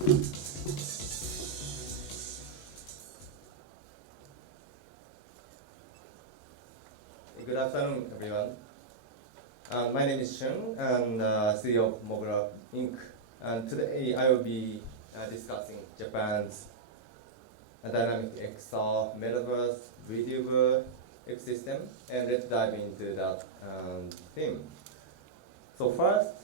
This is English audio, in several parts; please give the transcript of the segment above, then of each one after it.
Good afternoon, everyone. My name is Shun, and CEO of Mogura Inc. And today I will be discussing Japan's dynamic XR, Metaverse, VTuber ecosystem, and let's dive into that theme. So first,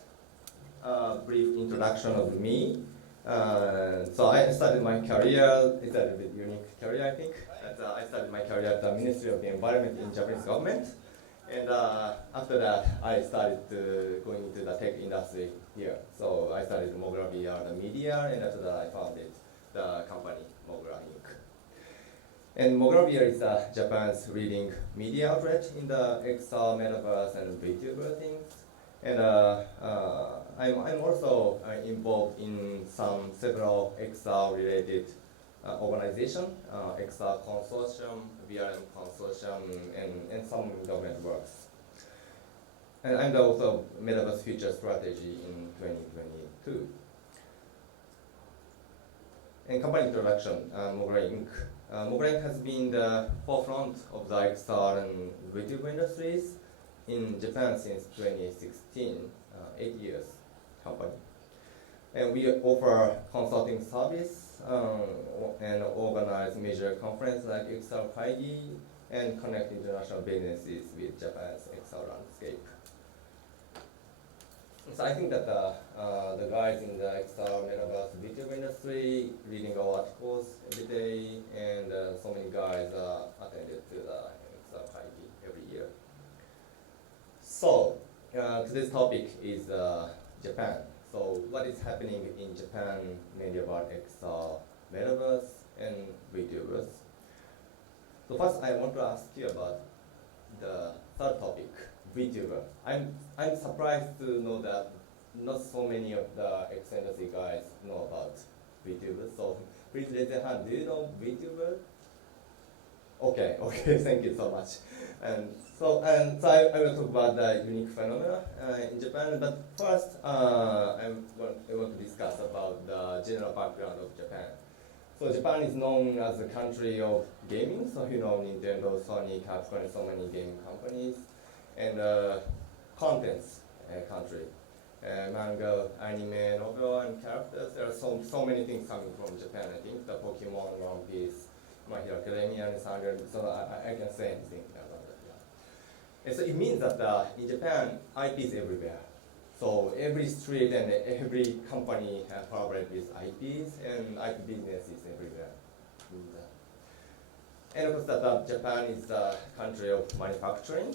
brief introduction of me. So I started my career, it's a little bit unique career, I think. I started my career at the Ministry of the Environment in Japanese government. And after that, I started going into the tech industry here. So I started Mogura VR, the media, and after that I founded the company Mogura Inc. And Mogura VR is Japan's leading media outlet in the XR, Metaverse, and VTuber things. And I'm also involved in several XR-related organizations, XR Consortium, VRM Consortium, and some government works. And I'm also Metaverse Future Strategy in 2022. And company introduction, Mogura Inc. Mogura Inc. has been the forefront of the XR and VTuber industries in Japan since 2016, 8 years company. And we offer consulting service and organize major conferences like XR Kaigi and connect international businesses with Japan's XR landscape. So I think that the guys in the XR Metaverse VTuber industry reading our articles every day, and so many guys attended to the XR Kaigi every year. So today's topic is Japan. So what is happening in Japan, mainly about XR, Metaverse, and VTubers. So first, I want to ask you about the third topic, VTuber. I'm surprised to know that not so many of the X-industry guys know about VTubers. So please raise your hand. Do you know VTuber? Okay, thank you so much. And so I will talk about the unique phenomena in Japan. But first, I want to discuss about the general background of Japan. So Japan is known as the country of gaming. So you know Nintendo, Sony, Capcom, and so many gaming companies, and contents country. Manga, anime, novel, and characters. There are so many things coming from Japan. I think the Pokemon, One Piece, My Hero Academia, and so I can say anything about that. Yeah. And so it means that in Japan, IP is everywhere. So every street and every company collaborate with IPs, and IP business is everywhere. And of course, that Japan is the country of manufacturing.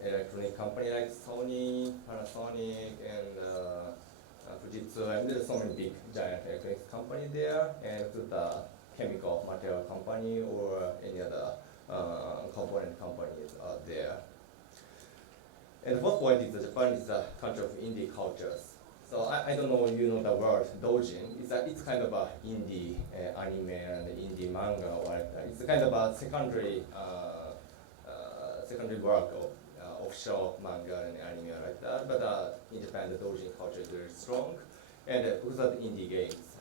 Electronic company like Sony, Panasonic, and Fujitsu, and there's so many big giant electronics company there, and the chemical material company or any other component companies are there. And the fourth point is that Japan is a country of indie cultures. So I don't know if you know the word doujin. It's kind of a indie anime and indie manga, or it's kind of a secondary work of offshore manga and anime like that. But in Japan, the doujin culture is very strong, and because of the indie games,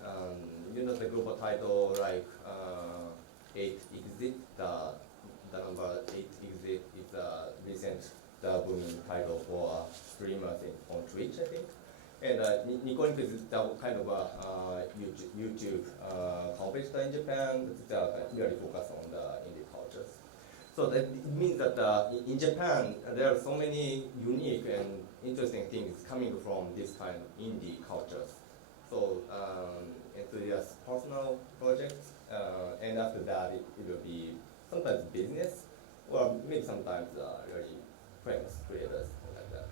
you know the global title like 8 Exit, the number 8 Exit is a recent booming title for streamers on Twitch, I think. And Nikoniko is the kind of a YouTube competitor in Japan that really focus on the indie cultures. So that it means that in Japan, there are so many unique and interesting things coming from this kind of indie cultures. So enthusiast personal projects, and after that it will be sometimes business, or maybe sometimes really famous creators like that.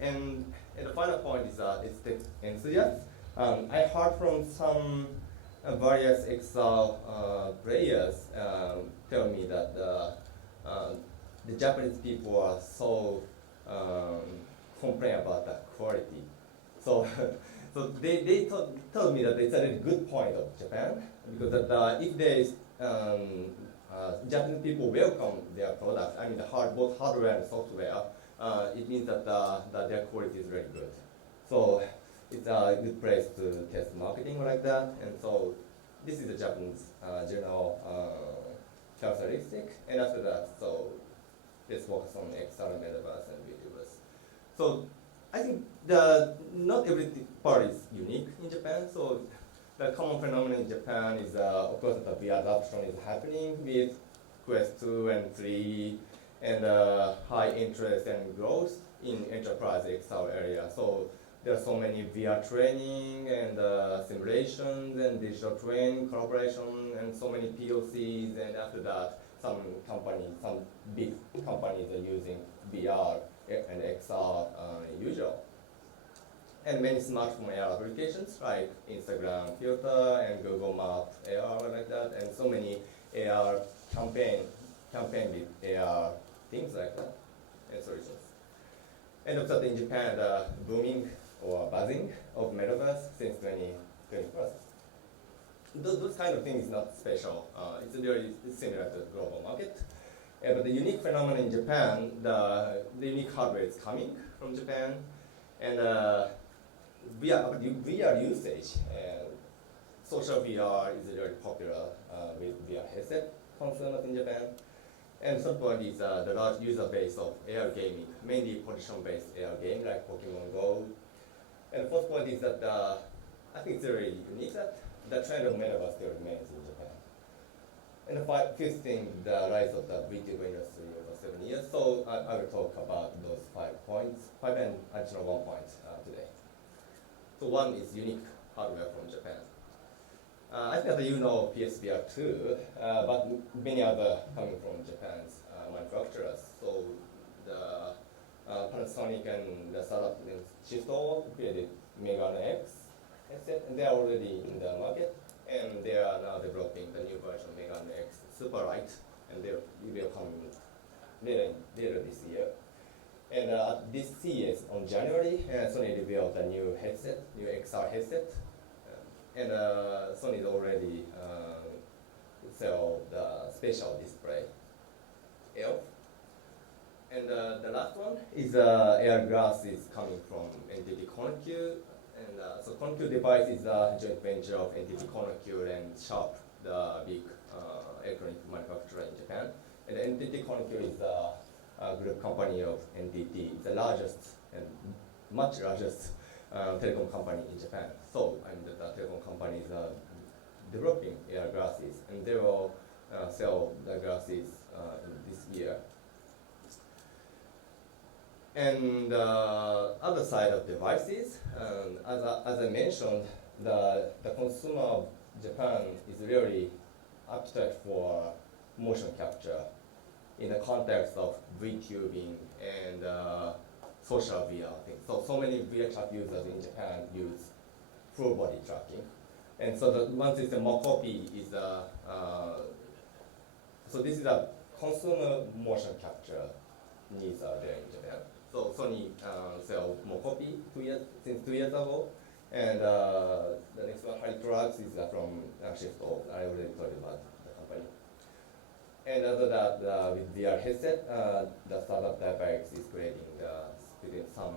And the final point is it's the enthusiasts. I heard from some various XR players tell me that the Japanese people are so complain about the quality. So so they told me that it's a really good point of Japan, because that if there is Japanese people welcome their products, I mean both hardware and software, it means that their quality is very good. So it's a good place to test something like that. And so this is the Japanese general characteristic. And after that, so let's focus on XR, Metaverse, and VTubers. So I think not every part is unique in Japan. So the common phenomenon in Japan is, of course, the VR adoption is happening with Quest 2 and 3, and high interest and growth in enterprise XR area. So there are so many VR training and simulations and digital twin collaboration and so many POCs, and after that, some big companies are using VR and XR usual. And many smartphone AR applications like Instagram filter and Google Map AR like that, and so many AR campaign with AR things like that and solutions. And of course, in Japan, the booming or buzzing of Metaverse since 2021. Those kind of things is not special. It's very similar to the global market. But the unique phenomenon in Japan, the unique hardware is coming from Japan, and VR usage, social VR is very popular with VR headset consumers in Japan. And third point is the large user base of AR gaming, mainly position-based AR game like Pokemon Go. And fourth point is that I think it's very unique that the trend of Metaverse still remains in Japan. And the fifth thing, the rise of the VTuber industry over 7 years. So I will talk about those 5 points, 5 and additional 1 point today. So one is unique hardware from Japan. I think that you know PSVR 2, but many other coming from Japan's manufacturers. So the Panasonic and the startup Shifto created Megane X headset, and they are already in the market, and they are now developing the new version of Megane X Super Light, and they will come later this year. And this CES on January, Sony revealed a new headset, new XR headset, and Sony already sell the special display, ELF. And the last one is AR glasses coming from NTT Konkyu. And so Konkyu device is a joint venture of NTT Konkyu and Sharp, the big electronic manufacturer in Japan. And NTT Konkyu is a group company of NTT, the largest and much largest telecom company in Japan. So the telecom companies are developing AR glasses, and they will sell the glasses in this year. And other side of devices, as I mentioned, the consumer of Japan is really appetite for motion capture in the context of VTubing and social VR things. So many VR chat users in Japan use full body tracking. And so the one system, Mokopi, is so this is a consumer motion capture needs are there in Japan. So Sony sell Mokopi since 2 years ago. And the next one, Hydrox, is from Shifto. I already told you about the company. And after that, with VR headset, the startup Diapex is creating some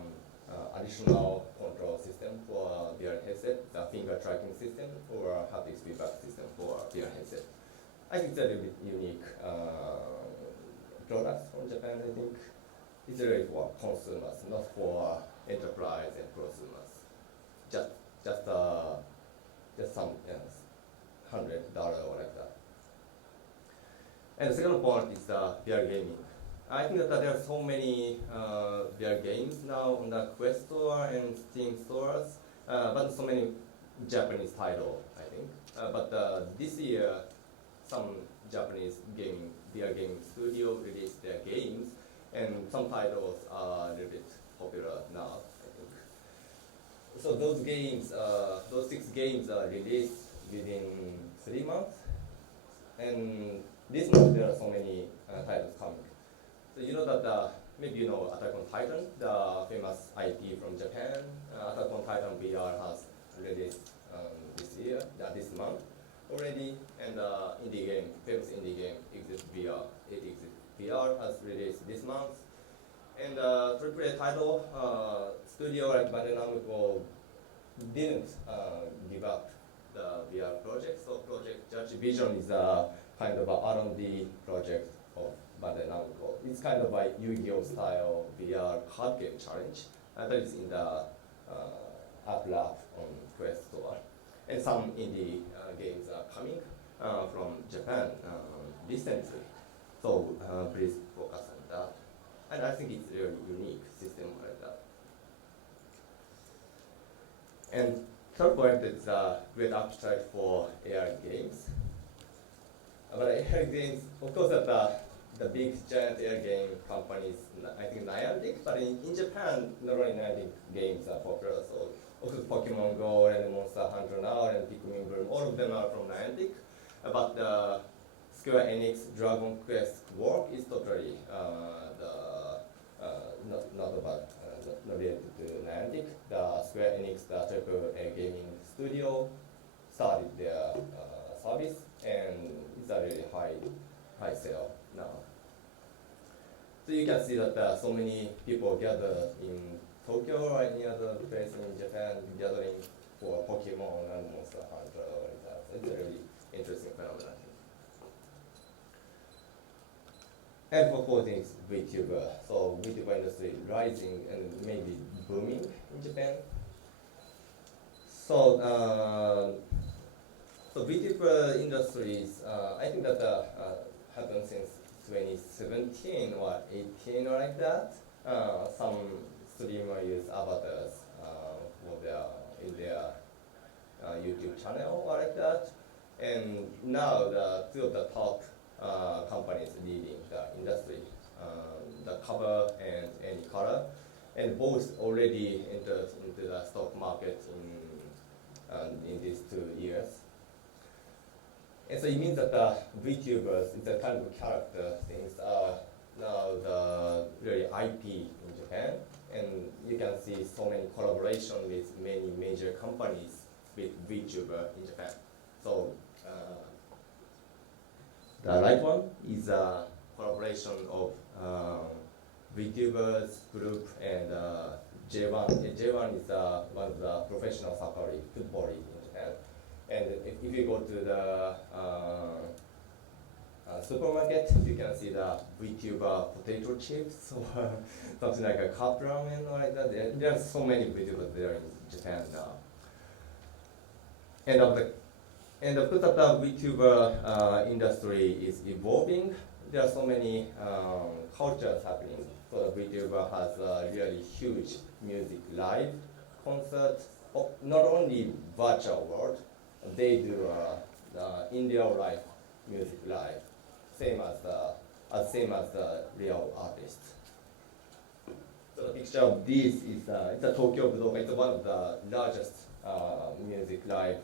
additional control system for VR headset, the finger tracking system, or haptic feedback system for VR headset. I think it's a little bit unique products from Japan, I think. It's really for consumers, not for enterprise and prosumers. Just some $100 or like that. And the second point is VR gaming. I think that there are so many VR games now on the Quest Store and Steam stores, but so many Japanese titles, I think. But this year, some Japanese VR gaming studio released their games, and some titles are a little bit popular now, I think. So those games, those 6 games are released within 3 months, and this month there are so many titles coming. So you know that maybe you know Attack on Titan, the famous IP from Japan. Attack on Titan VR has released this month already, and indie game, famous indie game, Exit VR. Exit VR has released this month, and AAA title studio like Bandai Namco didn't give up the VR project. So Project Judge Vision is a kind of a R&D project of Bandai Namco. It's kind of a Yu-Gi-Oh style VR card game challenge that is in the App Lab on Quest Store. And some indie games are coming from Japan recently. So please focus on that. And I think it's a really unique system like that. And third point is a great appetite for AR games. But AR games, of course, that the big giant AR game companies, I think Niantic, but in Japan, not only Niantic games are popular, so of course Pokemon Go and Monster Hunter now and Pikmin Bloom, all of them are from Niantic. But the Square Enix Dragon Quest work is totally not related to Niantic. The Square Enix, the AAA gaming studio, started their service, and it's a really high sale now. So you can see that so many people gather in Tokyo or any other place in Japan gathering for Pokemon and Monster Hunter like that. So it's a really interesting phenomenon. And for fourth things, VTuber. So VTuber industry rising and maybe booming in Japan. So VTuber industries, I think that happened since 2017 or 18 or like that. Some streamer use avatars in their YouTube channel or like that. And now the two of the top companies leading the industry, the Cover and Any Color, and both already entered into the stock market in these 2 years. And so it means that the VTubers, it's a kind of character things, are now the really IP in Japan, and you can see so many collaboration with many major companies with VTuber in Japan. So the right one is a collaboration of VTubers group and J1. J1 is one of the professional soccer league, football league in Japan. And if you go to the supermarket, you can see the VTuber potato chips or something like a cup ramen or like that. There are so many VTubers there in Japan now. And of course, the VTuber industry is evolving. There are so many cultures happening. So the VTuber has a really huge music live concert, not only virtual world, they do the in real life music live, same as the real artist. So the picture of this is it's a Tokyo Budokan. It's one of the largest music live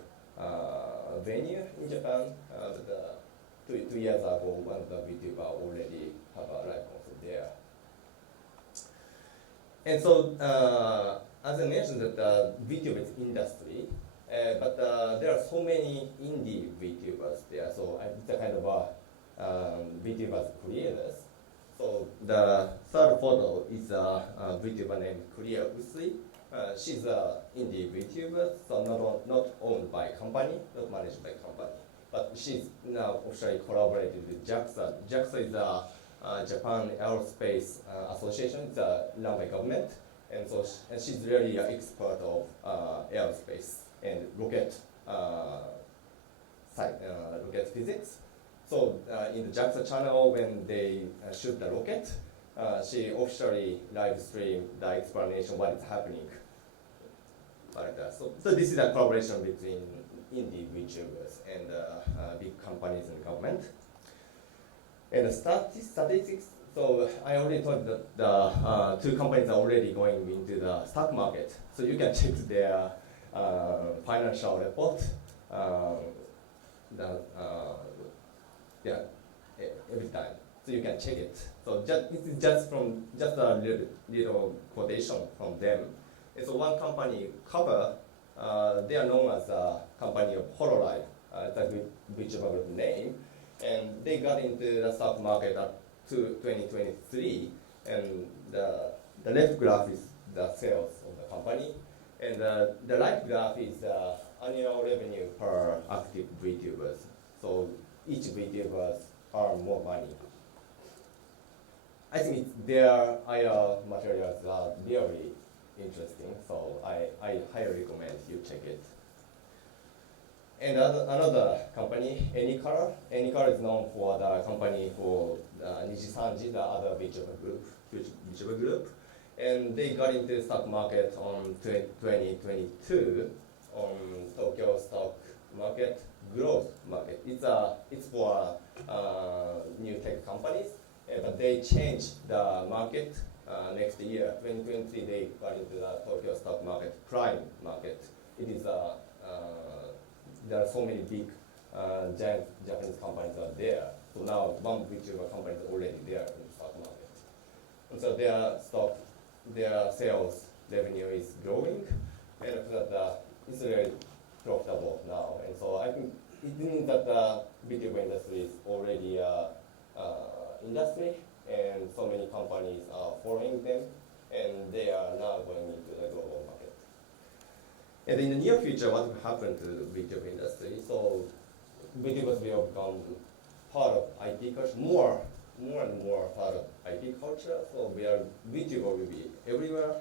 venue in Japan. Two years ago, one of the VTuber already have a live concert there. And so, as I mentioned, that the VTuber is industry, but there are so many indie VTubers there. So it's a kind of a VTubers creators. So the third photo is a VTuber named Kuria Usui. She's an indie VTuber, so not owned by company, not managed by company. But she's now officially collaborated with JAXA. JAXA is a Japan Aerospace Association. It's run by government, and so she's really an expert of aerospace and rocket physics. So in the JAXA channel, when they shoot the rocket, she officially live streamed the explanation what is happening. Like that. So this is a collaboration between indie VTubers and big companies and government. And the statistics, so I already told that the two companies are already going into the stock market. So you can check their financial report every time. So you can check it. So this is just a little quotation from them. And so one company, Cover, they are known as a company of HoloLive, it's a VTuber group name, and they got into the stock market at 2023, and the left graph is the sales of the company, and the right graph is annual revenue per active VTubers. So each VTubers earn more money. I think their IR materials are really interesting, so I highly recommend you check it. And another company, Anycolor. Anycolor is known for the company for Nijisanji, the other VTuber group, huge VTuber group. And they got into the stock market on 2022 on Tokyo Stock Market Growth Market. It's for new tech companies, but they changed the market next year. 2023 they got into the Tokyo Stock Market Prime Market. It is there are so many big giant Japanese companies are there. So now one VTuber company is already there in the stock market. And so their sales revenue is growing, and that it's really profitable now. And so I think it means that the VTuber industry is already industry, and so many companies are following them, and they are now going into the global market. And in the near future, what will happen to the VTuber industry? So VTubers will become part of IT culture, more and more part of IT culture. So VTuber will be everywhere,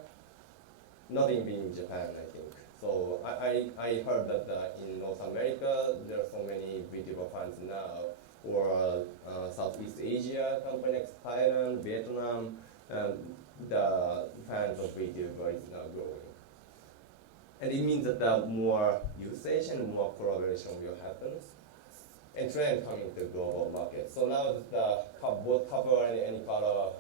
not even in Japan, I think. So I heard that in North America, there are so many VTuber fans now, or Southeast Asia companies, Thailand, Vietnam, the fans of VTuber is now growing. And it means that more usage and more collaboration will happen, and trend coming to the global market. So now both Cover and Anycolor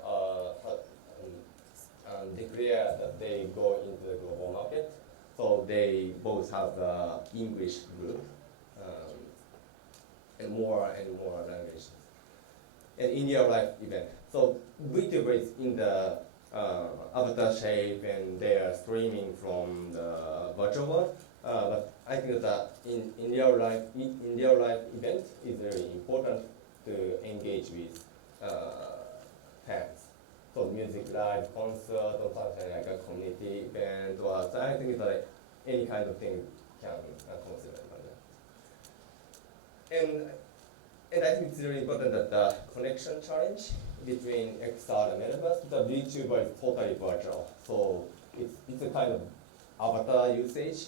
declare that they go into the global market. So they both have English group and more languages. And in real life event. So VTuber is in the avatar shape, and they are streaming from the virtual world. But I think that in real life event is very important to engage with fans. So music live, concert, or something like a community event, or so I think that any kind of thing can consider that. And I think it's really important that the connection challenge between XR and Metaverse, the VTuber is totally virtual. So it's a kind of avatar usage.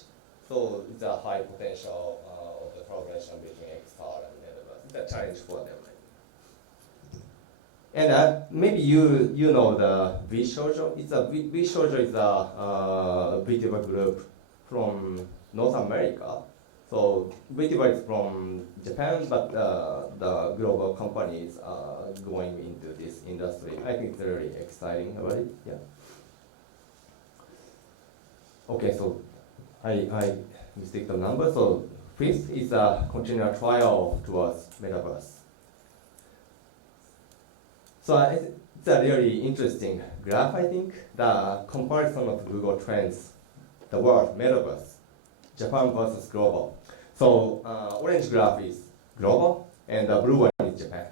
So it's a high potential of the collaboration between XR and Metaverse. It's a challenge for them. And maybe you know the VShoujo. VShoujo is a VTuber group from North America. So VTuber is from Japan, but the global companies are going into this industry. I think it's very exciting about it. Yeah. Okay, so I mistake the number. So fifth is a continual trial towards Metaverse. So it's a really interesting graph, I think. The comparison of Google Trends, the word Metaverse, Japan versus global. So orange graph is global, and the blue one is Japan.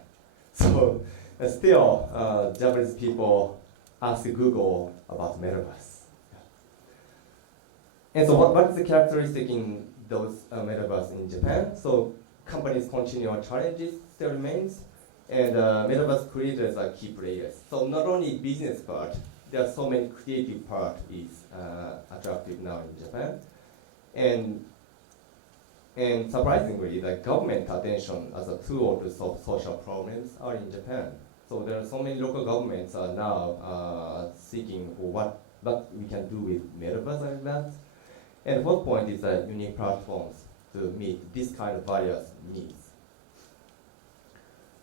So still, Japanese people ask Google about Metaverse. And so what is the characteristic in those Metaverse in Japan? So companies' continual challenges still remains, and Metaverse creators are key players. So not only business part, there are so many creative part is attractive now in Japan. And surprisingly, the government attention as a tool to solve social problems are in Japan. So there are so many local governments are now seeking for what we can do with Metaverse like that. And fourth point is unique platforms to meet this kind of various needs.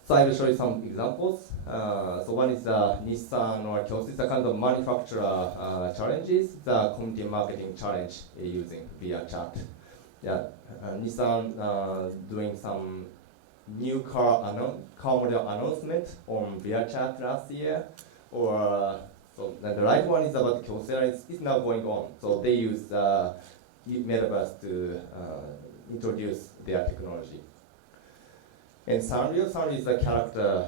So I will show you some examples. So one is Nissan or Kyoto. It's a kind of manufacturer challenges. The community marketing challenge using via chat. Yeah, Nissan doing some new car model announcement on via chat last year. Or so the right one is about Kyocera. It's now going on. So they use Metaverse to introduce their technology. And Sanrio is a character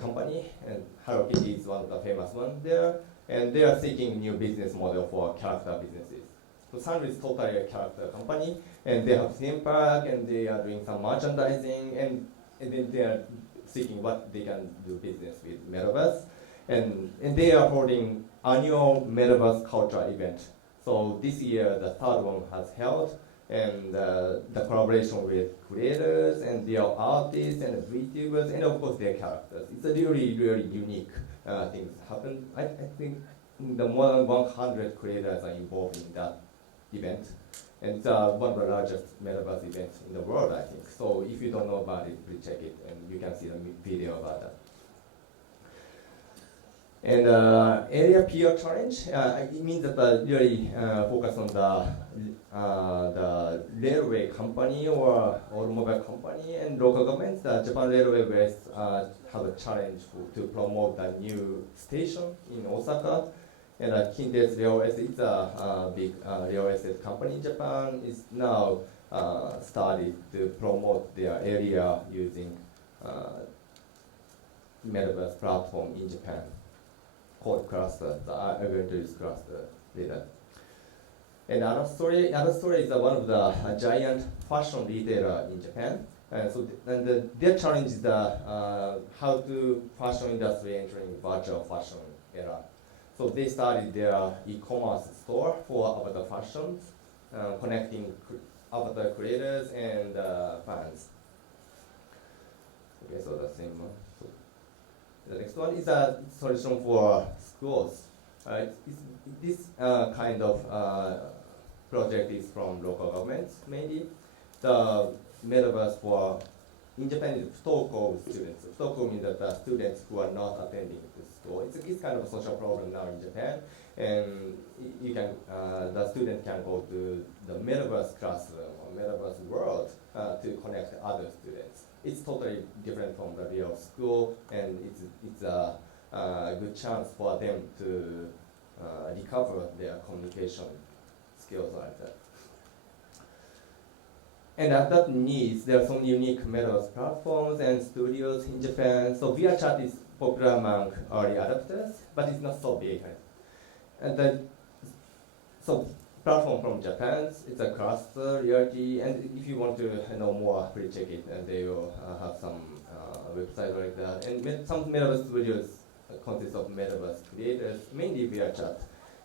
company, and Hello Kitty is one of the famous ones there. And they are seeking new business model for character businesses. So Sandro is totally a character company, and they have theme park, and they are doing some merchandising, and then they are seeking what they can do business with Metaverse. And they are holding annual Metaverse culture event. So this year, the third one has held, and the collaboration with creators and their artists and VTubers and of course their characters. It's a really, really unique things happen. I think the more than 100 creators are involved in that event. And it's one of the largest Metaverse events in the world, I think. So if you don't know about it, please check it and you can see the video about that. And area PR challenge, it means that really focus on the railway company or automobile company and local governments. The Japan Railways have a challenge to promote the new station in Osaka. And Kintetsu Rail Estate is a big rail estate company in Japan. Is now started to promote their area using Metaverse platform in Japan called Cluster. So I'm going to use Cluster later. And another story is one of the giant fashion retailer in Japan. And so their challenge is how to fashion industry entering virtual fashion era. So they started their e-commerce store for avatar fashions, connecting avatar creators and fans. Okay, so the same one. So the next one is a solution for schools. This kind of project is from local governments mainly. The Metaverse for in Japan is Futoko students. Futoko means that the students who are not attending the school. It's kind of a social problem now in Japan, and you can the student can go to the Metaverse classroom or Metaverse world to connect other students. It's totally different from the real school, and it's a good chance for them to recover their communication skills like that. And at that needs, there are some unique Metaverse platforms and studios in Japan. So VRChat is popular among early adopters, but it's not so big. And then, so platform from Japan, it's a Cluster, Reality, and if you want to know more, please check it, and they will have some website like that. And some Metaverse studios consist of Metaverse creators, mainly VRChat.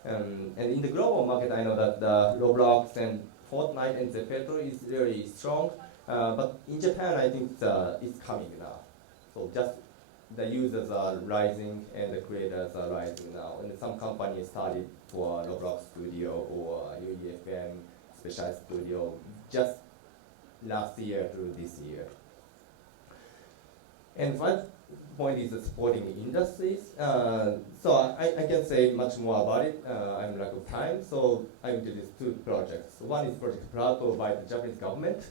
And in the global market, I know that the Roblox and Fortnite and Zepeto is really strong, but in Japan, I think it's coming now. So just the users are rising and the creators are rising now. And some companies started for Roblox Studio or UEFM Special Studio just last year to this year. And one point is supporting industries. So I can say much more about it. I'm lack of time, so I introduced two projects. One is Project Plato by the Japanese government.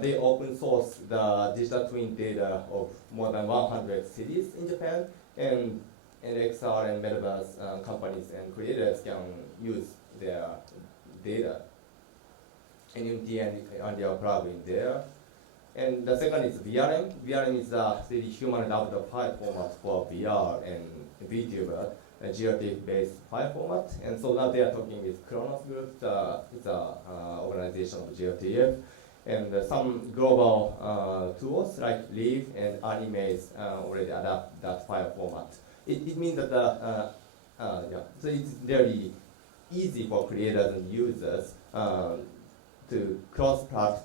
They open source the digital twin data of more than 100 cities in Japan, and XR and Metaverse companies and creators can use their data. NMT and their plugin there. And the second is VRM. VRM is the 3D human avatar file format for VR and VTuber, a GRTF-based file format. And so now they are talking with Kronos Group, it's an organization of GRTF. And some global tools like Leaf and Animaze already adapt that file format. It means that so it's very easy for creators and users to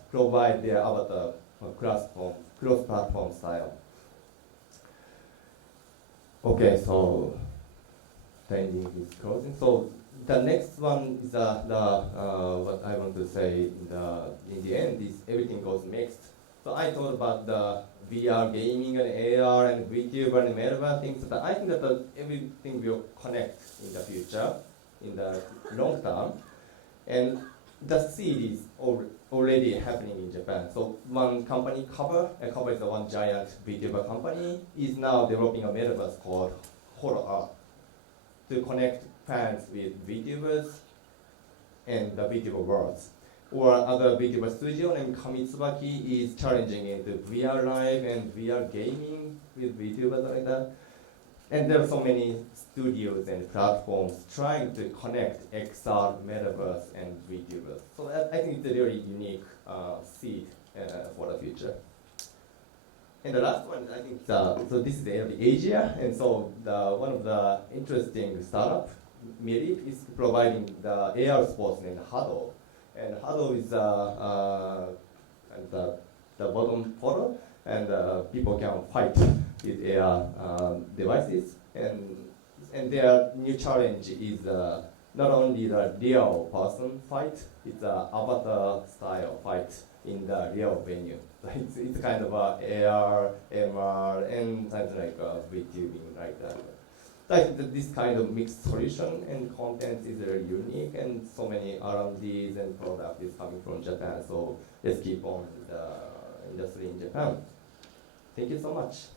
provide their avatar cross-platform style. Okay, so the ending is closing. So the next one is what I want to say in the end is everything goes mixed. So I thought about the VR gaming and AR and VTuber and Metaverse things. But I think that everything will connect in the future, in the long term. And the seed is already happening in Japan. So one company, Cover is the one giant VTuber company, is now developing a metaverse called Horror Art to connect fans with VTubers and the VTuber worlds. Or other VTuber studio named Kamitsubaki is challenging into VR live and VR gaming with VTubers like that. And there are so many studios and platforms trying to connect XR, Metaverse, and VTuber. So I think it's a very unique seed for the future. And the last one, I think, so this is the end of Asia, and so one of the interesting startup, Mirip, is providing the AR sports named Huddle. And Huddle is the bottom photo, and people can fight with AR devices. And their new challenge is not only the real person fight, it's an avatar style fight in the real venue. So it's kind of a AR, MR, and something like VTubing like that. So I think that this kind of mixed solution and content is very unique, and so many R&Ds and product is coming from Japan. So let's keep on the industry in Japan. Thank you so much.